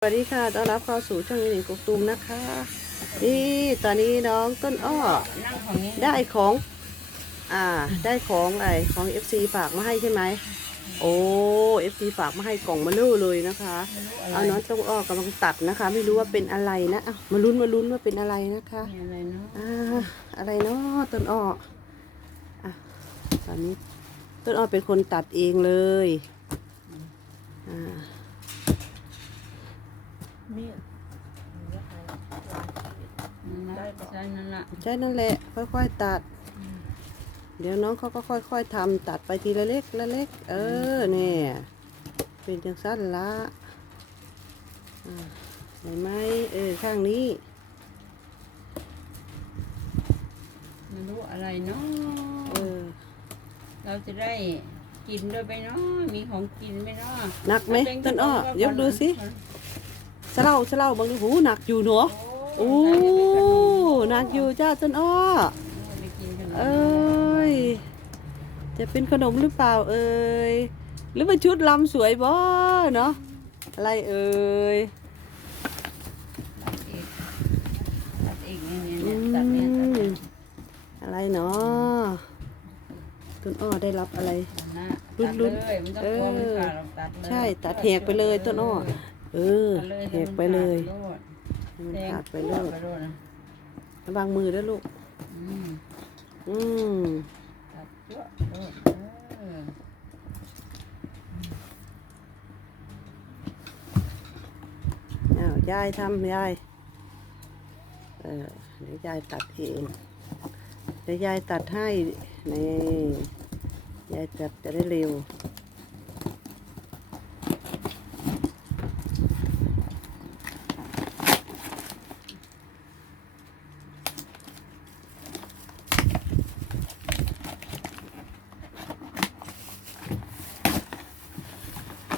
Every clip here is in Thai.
สวัสดีค่ะ ต้อนรับเข้าสู่ช่องยินกุกตูมนะคะ นี่ตอนนี้น้องต้นอ้อนั่งของนี้ได้ของ อ่า ได้ของไอของ FC ฝากมาให้ใช่ไหม โอ้ FC ฝากมาให้กล่องมาเลื่อเลยนะคะ เอาน้องต้นอ้อกำลังตัดนะคะ ไม่รู้ว่าเป็นอะไรนะเอามาลุ้นมาลุ้นว่าเป็นอะไรนะคะมีอะไรเนาะอ่า อะไรเนาะต้นอ้ออะตอนนี้ต้นอ้อเป็นคนตัดเองเลย อ่า มีดได้ใช่นั่นละใช่นั่นแหละ ค่อยๆตัด เดี๋ยวน้องเขาก็ค่อย ๆทำตัดไปทีละเล็กละเล็ก เออเนี่ยเป็นจังสั้นละอ่าเห็นไหมเออข้างนี้ไม่รู้อะไรเนาะเออ เราจะได้กินด้วยไปเนาะมีของกินไหมเนาะหนักไหมต้นอ้อยกดูสิสะเล่าสะเล่าบางทีหูหนักอยู่เนาะโอ้หนักอยู่จ้าต้นอ้อไปกินขนมเอ้ยจะเป็นขนมหรือเปล่าเอ่ยหรือเป็นชุดลำสวยบ่เนาะอะไรเอ่ยตัดเองตัดเองเนี่ยอืเนี่ยตัดเนี่ยตัดมเนี่ยอะไรเนาะต้นอ้อได้รับอะไรนะลุ้ตัดนเลลุ้นยมันต้องกลัวมันขาดเราตัดเลยใช่ตัดแหกไปเลยต้นอ้อ เออตัดเลยแหกไปเลยแดงขาดไปไปเลเลยยนะระวังมือด้วยลูก อืมอืมตัดเยอะโดดเอออ้าวยายทำยาย เออเดี๋ยวยายตัดเองเดี๋ยวยายตัดให้นี่ยายตัดจะได้เร็ว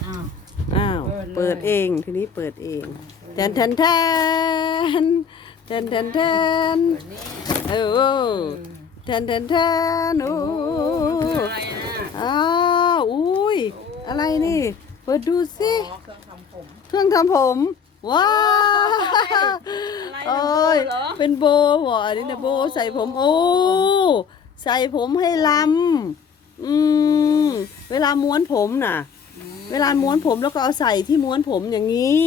อ้าว อ้าว เปิเปิดเอง ทีนี้เปิดเองแทนแทนแทนแทนแทนแทนเออแทนแทนแทนโอ้อ้าวอุ้ยอะไรนี่ เปิดดูสิเครื่องทำผม ว้าวอะไรโอ้ยเป็นโบว์เหรออันนี้นะโบว์ใส่ผมโอ้ใส่ผมให้ลำอืมเวลาม้วนผมน่ะ เวลาม้วนผมแล้วก็เอาใส่ที่ม้วนผมอย่างนี้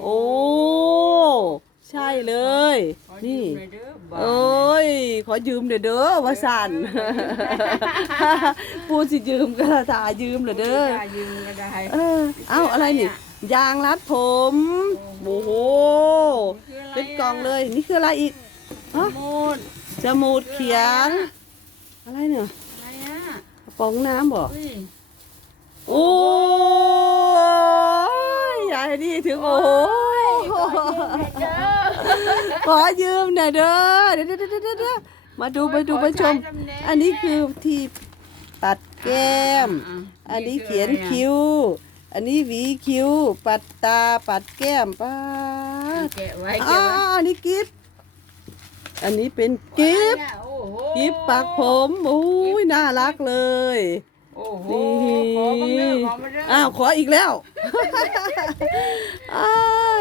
โอ้ ใช่เลยขอยืนี่มหอยเด้อบ้าโอ้ย ขอยืมเด้อเด้อว่าสันพูดสิยืมก็ตายืมเหรอเด้อได้ยืมก็ได้เออเอ้าอะไรนี่ ยางรัดผม โอ้โหคืออะไระเป็นกล่องเลย นี่คืออะไรอีกฮะสมุดสมุดเขียน อะไรเนี่ยอะไรอะกระป๋องน้ำบอกอุ้ย โอ้ยยายนี่ถึงโอ้โหขอยืมหน่อยเด้อเดี๋ยวเดี๋ยวเดี๋ยวเดี๋ยวมาดูมาดูมาชม อันนี้คือที่ปัดแก้ม อันนี้เขียนคิ้ว อันนี้หวีคิ้ว ปัดตาปัดแก้มป้าดแกะไว้อ่าแกะไว้อันนี้กิฟอันนี้เป็นกิฟเนี่ยโอ้โหกิฟปักผมอุ้ยน่ารักเลย โอ้โหนี่ขอบ้างเด้อขอมาเด้ออ้าวขออีกแล้วอ้า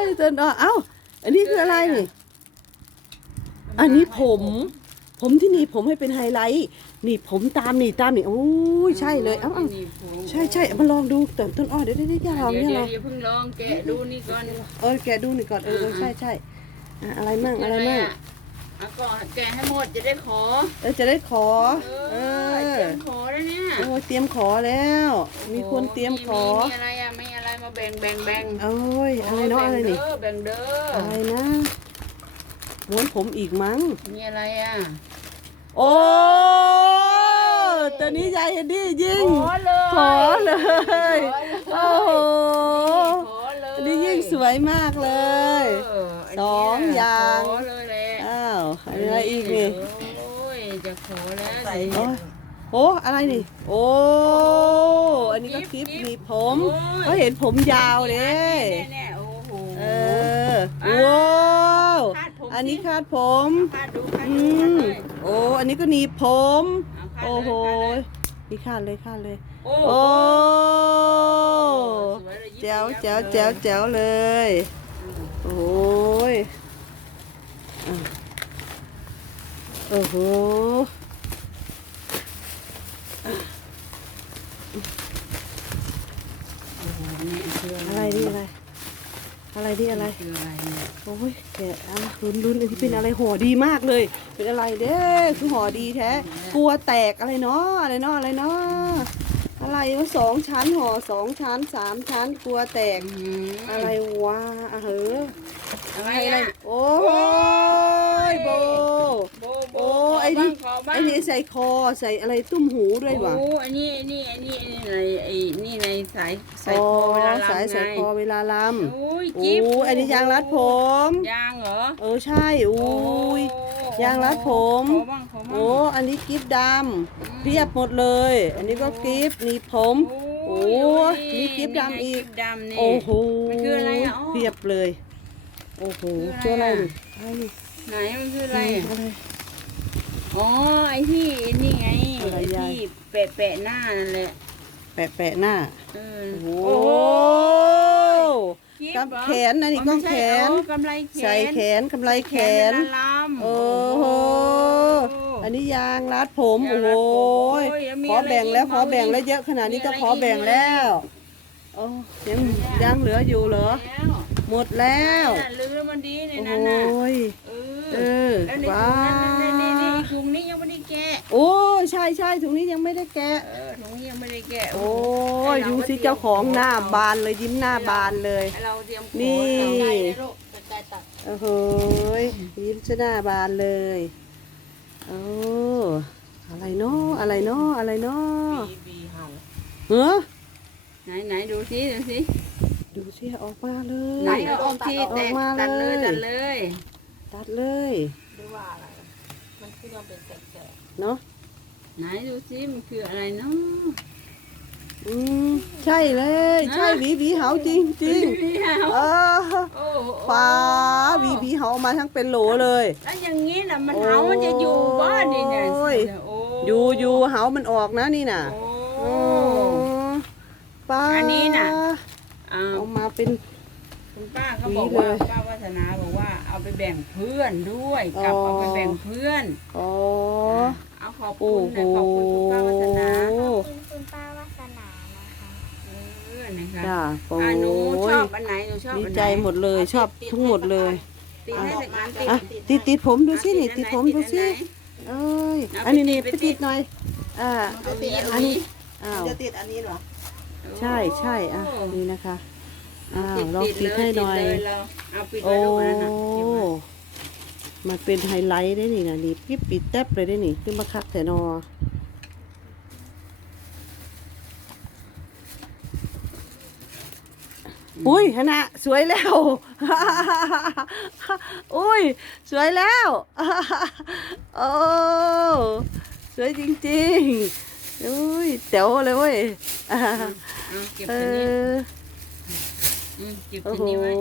ยต้นอ้อเอ้า อันนี้คืออะไรนี่ อันนี้ผม ผมที่หนี่ผมให้เป็นไฮไลท์หนี่ผมตามหนี่ตามหนี่โอ้ยใช่เลยเอ้าเอ้านี่ผมใช่ใช่เอามาลองดูต้นต้นอ้อเดี๋ยวเดี๋ยวเดี๋ยวอย่าลองเดี๋ยวอย่าลองเดี๋ยวอย่าเพิ่งลองแกะดูนี่ก่อนเออแกะดูหน่อยก่อนเออเออใช่ใช่อะอะไรมั่งอะไรมั่งเอาก่อนแกะให้หมดจะได้ขอ เออจะได้ขอ เอเอออเตรียมขอ แล้วเนี่ยโอ้ยเตรียมขอแล้ว มีคนเตรียมขอ มีมีอะไรอะมีอะไรมาแบ่งแบ่งแบ่งโอ้ยอะไรเนาะอะไรนี่ แบ่งเด้ออะไรนะม้วนผมอีกมั้งแบ่งเด้อมีอะไรอะโอ้ตอนนี้ยายเห็นดิยิงขอเลยขอเลยโอ้โหขอเลย อันนี้ยิ่งสวยมากเลยเออสองอย่าง ขอเลยแหละอ้าว อะไรอีกนี่ โอ้ยจะขอแล้วโอ้ย โอ้อะไรนี่ โอ้อันนี้ก็คลิปมีผมก็เห็นผมยาวเลยโอ้โหเออว้าวอันนี้คาดผมอืมโอ้อันนี้ก็หนีบผมโอ้โหมีคาดเลยคาดเลย โอ้เแจ๋วแจ๋วแจ๋วแจ๋วเลย โอ้ยอโอ้โห อะไรนี่อะไรคืออะไรเนี่ยโอ้ยแกะอะลุ้นลุ้นอันนี้เป็นอะไรห่อดีมากเลย เป็นอะไรเด้อคือห่อดีแท้กลัวแตกอะไรเนาะอะไรเนาะอะไรเนาะอะไรวะสองชั้นห่อสองชั้นสามชั้นกลัวแตก อืมอะไรวะอะเหอะอะไรอะไรอะโอ้ยโบโบโบโอ้ไอ้นี่ขอบ้างไอ้นี่ใส่คอใส่อะไรตุ้มหูด้วยวะโอ้อันนี้อันนี้อันนี้อันนี้ในไอ้นี่ในสายสายอ๋อคอเวลาลำสายใส่ไงคอเวลาลโอ้ยำโอ้จิ๊บอันนี้ยางรัดผม ยางเหรอเออใช่อุ้ย ยางรัดผม ขอบ้างขอบ้าง โอ้ อันนี้กิฟต์ดำเพียบหมดเลย อันนี้ก็กิฟต์หนี่ผม โอ้ยนี่กิ๊บดำอีกกิ๊บดำนี่ โอ้โหมันคืออะไรอะอ๋อเพียบเลย โอ้โหคืเชื่อออะอะไรไรนี่อะอะไรนี่ไหนมันคืออะไรนี่อะ อะไรอ๋อไอ้ที่นี่ไงอะไรไอ้ยาย ที่แปะแปะหน้านั่นแหละแปะแปะหน้า เออโอ้โหกิ๊บกำเหรอแขนนะนี่อ๋อไม่กำแขใช่นอ๋อกำไรแขนใส่แขนกำไรแขนเวลาลำโอ้โห อันนี้ยางรัดผม ยางโอ้รัโหดผมโอ้ยยังมีขอแบ่งแล้วอะไรอีกขอแบ่งแล้วเยอะขนาดนี้มีก็อะไรขอแบ่งอีกแล้วโอ้ยังยังเหลืออยู่เหรอ แล้วหมดแล้ว น่ะลืมมันดีในโอ้นั้นน่ะยเอเอออ แล้วในว้าถุงนั้นนี่นี่ว ถุงนี้ยังไม่ได้แกะโอ้ยใช่ใช่ถุงนี้ยังไม่ได้แกะ เออถุงนี้ยังไม่ได้แกะโอ้ยดูสิเจ้าของหน้าบานเลยยิ้มหน้าบานเลย ให้เราเตรียมของนี่เราไก่โอ้โหยยิ้มซะหน้าบานเลยโอ้อะไรเนาะอะไรเนาะอะไรเนาะเฮ้อไหนไหนดูสิดูสิดูสิออกมาเลย ไหนเอาออกทีออกแตะมาตัดเลยเลยตัดเลย ตัดเลยดูว่าอะไร มันคือมันเป็นแสกเนาะไหนดูสิมันคืออะไรเนาะอืมใช่เลย ใช่หวีหวีเหาจริงจริงพี่เอาเออโอ้โหฟ้าหวีหวีเหามาทั้งเป็นโหลเลยแล้วอย่างนี้น่ะมันเหามันจะอยู่บ้านนี่เนี่ยโอ้ยโอ้อยู่อยู่เหามันออกนะนี่น่ะโอ้ป้าอันนี้น่ะเอาเอามาเป็นคุณป้าเขาบอกว่าป้าวัฒนาบอกว่า เอาไปแบ่งเพื่อนด้วยกลับอ๋อเอาไปแบ่งเพื่อนอ๋อ เอาขอบโอ้คุณโหนะขอบคุณคุณป้าวัฒนาคุณคุณป้าวาสนานะคะเออนะคะจ้าโอ้อ่าหนูยชอบอันไหนหนูชอบดีอันไหนใจหมดเลยชอบทั้งหมดเลยติดให้สักอันติดอะติดติดผมดูสินี่อัติดไหผมดูสิติอันไหนเอ้ยเอาอันนี้นี่ไปไปติติดดหน่อย อ่าเอาติดอันนี้ อ้าว จะติดอันนี้เหรอ ใช่ใช่อะ นี่นะคะ อ้าวติดลองติดปิดให้หน่อยติดเลยเราเอาปิดโอ้ไว้ลูกอันนั้นน่ะเก็บไว้มันเป็นไฮไลท์ได้นี่นะนี่พี่ปิดแทบเลยได้นี่ขึ้นมาคักแต่นออุ้ยฮะนะสวยแล้ว อุ้ย สวยแล้ว โอ้สวยจริงๆอุ้ยแต๋วเลยเว้ย เอาเก็บเอตัวนี้ออืม เก็บโอ้ตัวโหนี้ไว้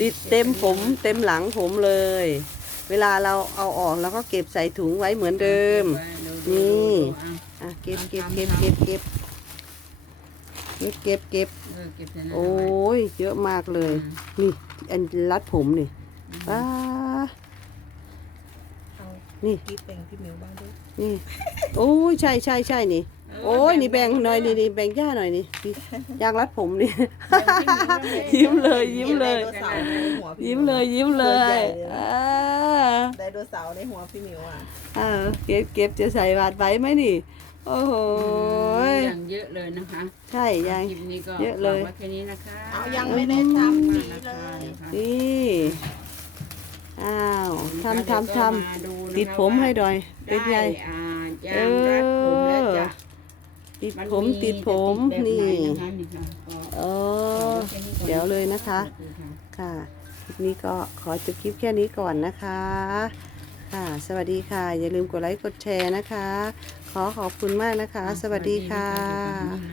ติดเต็มผมเต็มหลังผมเลย เวลาเราเอาออกแล้วก็เก็บใส่ถุงไว้เหมือนเดิม นี่ อะเก็บเก็บเก็บเก็บเก็บเก็บเก็บเก็บเออเก็บใส่นั้นโอ้เอาไว้ยเยอะมากเลย นี่อันรัดผมนี่ป้าเอา นี่กิ๊บเป็นพี่หมิวบ้างด้วยนี่ โอ้ยใช่ใช่ใช่นี่ โอ้ยนี่แบ่งหน่อยนี่นี่แบ่งย่าหน่อยนี่นี่ยางรัดผมนี่ ยิ้มเลยยิ้มเลยไดโนเสาร์ในหัวพี่ยิ้มเลยยิ้มเลยอ่าไดโนเสาร์ในหัวพี่หมิวอะอ่าเก็บเก็บจะใส่บาทไว้ไหมนี่ โอ้โหอืมยอย่างเยอะเลยนะคะ ใช่ยายคลิปนี้ก็เยอะเลยฝากไว้แค่นี้นะคะ เอายังไม่ได้ทำดีเลยนี่ อ้าวทำทำทมาดูำนะคะติดผมให้หน่อยว่าเป็นไงด้อ่าจางรัดผมแล้วจ้ะติดนผมติดผมจะติดนี่แบบไหนะคะนี่ค่ะก็เออเดี๋ยวเลยนะคะ ค่ะคลิปนี้ก็ขอจบคลิปแค่นี้ก่อนนะคะ ค่ะ สวัสดีค่ะ อย่าลืมกดไลค์กดแชร์นะคะ ขอขอบคุณมากนะคะ สวัสดีค่ะ